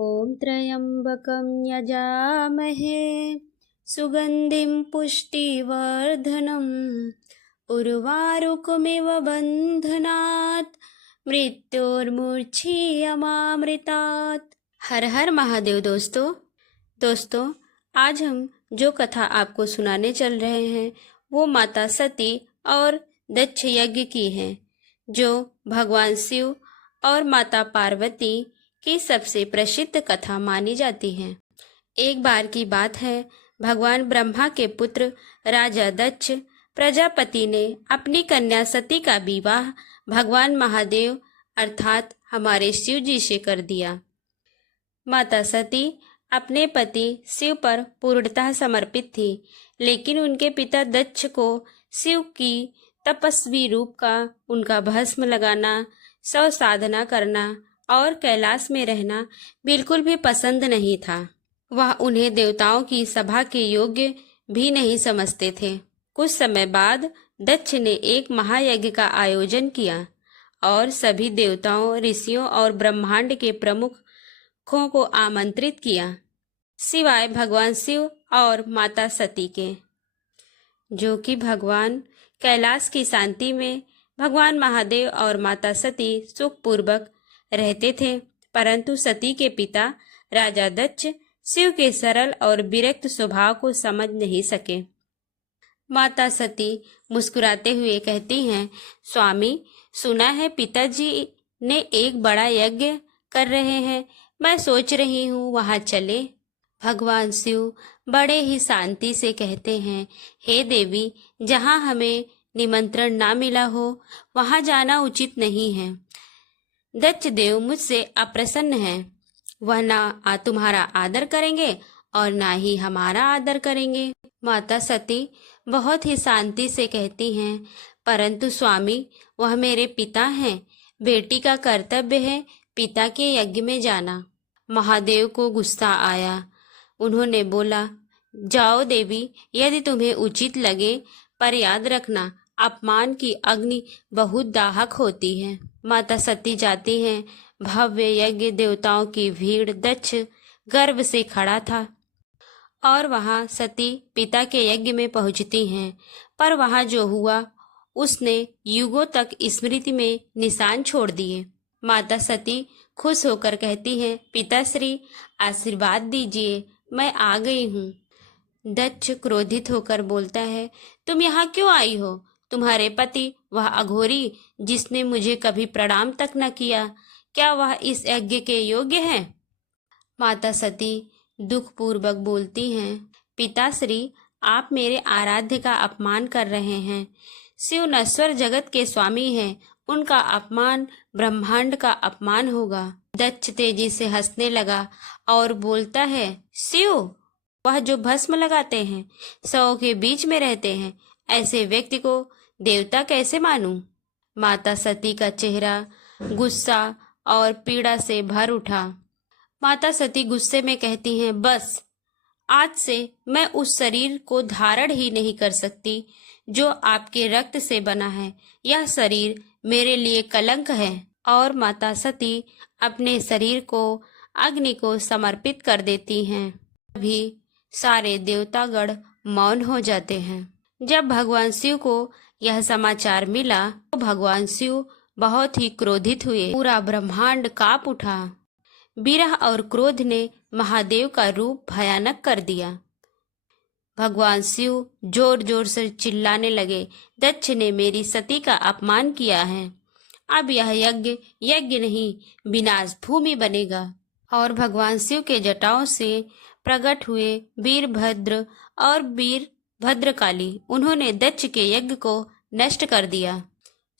ॐ त्र्यम्बकं यजामहे सुगन्धिं पुष्टिवर्धनम् उर्वारुकमिव बन्धनात् मृत्योर्मुक्षीयमामृतात्। हर हर महादेव। दोस्तों आज हम जो कथा आपको सुनाने चल रहे हैं वो माता सती और दक्ष यज्ञ की है, जो भगवान शिव और माता पार्वती की सबसे प्रसिद्ध कथा मानी जाती है। एक बार की बात है, भगवान ब्रह्मा के पुत्र राजा दक्ष प्रजापति ने अपनी कन्या सती का विवाह भगवान महादेव अर्थात हमारे शिव जी से कर दिया। माता सती अपने पति शिव पर पूर्णतः समर्पित थी, लेकिन उनके पिता दक्ष को शिव की तपस्वी रूप का उनका भस्म लगाना, शव साधना करना और कैलाश में रहना बिल्कुल भी पसंद नहीं था। वह उन्हें देवताओं की सभा के योग्य भी नहीं समझते थे। कुछ समय बाद दक्ष ने एक महायज्ञ का आयोजन किया और सभी देवताओं, ऋषियों और ब्रह्मांड के प्रमुखों को आमंत्रित किया, सिवाय भगवान शिव और माता सती के, जो कि भगवान कैलाश की शांति में भगवान महादेव और माता सती सुखपूर्वक रहते थे। परंतु सती के पिता राजा दक्ष शिव के सरल और विरक्त स्वभाव को समझ नहीं सके। माता सती मुस्कुराते हुए कहती हैं, स्वामी, सुना है पिताजी ने एक बड़ा यज्ञ कर रहे हैं, मैं सोच रही हूँ वहाँ चले। भगवान शिव बड़े ही शांति से कहते हैं, हे देवी, जहाँ हमें निमंत्रण ना मिला हो वहाँ जाना उचित नहीं है। दक्ष देव मुझसे अप्रसन्न हैं, वह ना तुम्हारा आदर करेंगे और ना ही हमारा आदर करेंगे। माता सती बहुत ही शांति से कहती हैं, परंतु स्वामी, वह मेरे पिता हैं, बेटी का कर्तव्य है पिता के यज्ञ में जाना। महादेव को गुस्सा आया। उन्होंने बोला, जाओ देवी, यदि तुम्हें उचित लगे, पर याद रखना अपमान की अग्नि बहुत दाहक होती है। माता सती जाती हैं। भव्य यज्ञ, देवताओं की भीड़, दक्ष गर्व से खड़ा था और वहां सती पिता के यज्ञ में पहुंचती हैं, पर वहां जो हुआ उसने युगों तक स्मृति में निशान छोड़ दिए। माता सती खुश होकर कहती हैं, पिताश्री, आशीर्वाद दीजिए, मैं आ गई हूँ। दक्ष क्रोधित होकर बोलता है, तुम यहाँ क्यों आई हो? तुम्हारे पति, वह अघोरी जिसने मुझे कभी प्रणाम तक न किया, क्या वह इस यज्ञ के योग्य है? माता सती दुखपूर्वक बोलती हैं, पिताश्री, आप मेरे आराध्य का अपमान कर रहे हैं। शिव नश्वर जगत के स्वामी हैं, उनका अपमान ब्रह्मांड का अपमान होगा। दक्ष तेजी से हंसने लगा और बोलता है, शिव, वह जो भस्म लगाते हैं, शवों के बीच में रहते हैं, ऐसे व्यक्ति को देवता कैसे मानूं? माता सती का चेहरा गुस्सा और पीड़ा से भर उठा। माता सती गुस्से में कहती हैं, बस, आज से मैं उस शरीर को धारण ही नहीं कर सकती जो आपके रक्त से बना है। यह शरीर मेरे लिए कलंक है। और माता सती अपने शरीर को अग्नि को समर्पित कर देती हैं। तभी सारे देवतागण मौन हो जाते हैं। जब भगवान शिव को यह समाचार मिला तो भगवान शिव बहुत ही क्रोधित हुए। पूरा ब्रह्मांड कांप उठा। विरह और क्रोध ने महादेव का रूप भयानक कर दिया। भगवान शिव जोर जोर से चिल्लाने लगे, दक्ष ने मेरी सती का अपमान किया है। अब यह यज्ञ नहीं, विनाश भूमि बनेगा। और भगवान शिव के जटाओं से प्रकट हुए वीरभद्र और वीरभद्रकाली, उन्होंने दक्ष के यज्ञ को नष्ट कर दिया।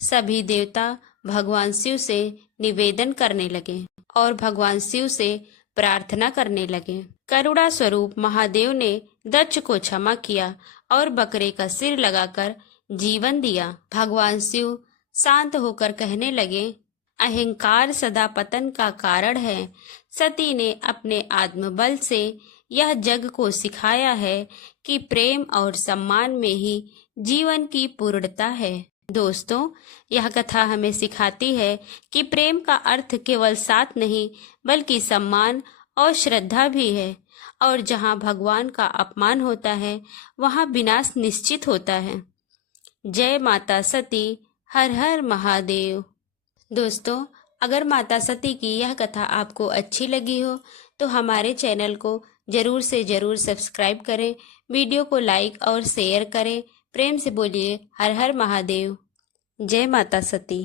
सभी देवता भगवान शिव से निवेदन करने लगे और भगवान शिव से प्रार्थना करने लगे। करुणा स्वरूप महादेव ने दक्ष को क्षमा किया और बकरे का सिर लगाकर जीवन दिया। भगवान शिव शांत होकर कहने लगे, अहंकार सदा पतन का कारण है। सती ने अपने आत्मबल से यह जग को सिखाया है कि प्रेम और सम्मान में ही जीवन की पूर्णता है। दोस्तों, यह कथा हमें सिखाती है कि प्रेम का अर्थ केवल साथ नहीं, बल्कि सम्मान और श्रद्धा भी है, और जहाँ भगवान का अपमान होता है वहाँ विनाश निश्चित होता है। जय माता सती, हर हर महादेव। दोस्तों, अगर माता सती की यह कथा आपको अच्छी लगी हो तो हमारे चैनल को जरूर से जरूर सब्सक्राइब करें, वीडियो को लाइक और शेयर करें। प्रेम से बोलिए हर हर महादेव। जय माता सती।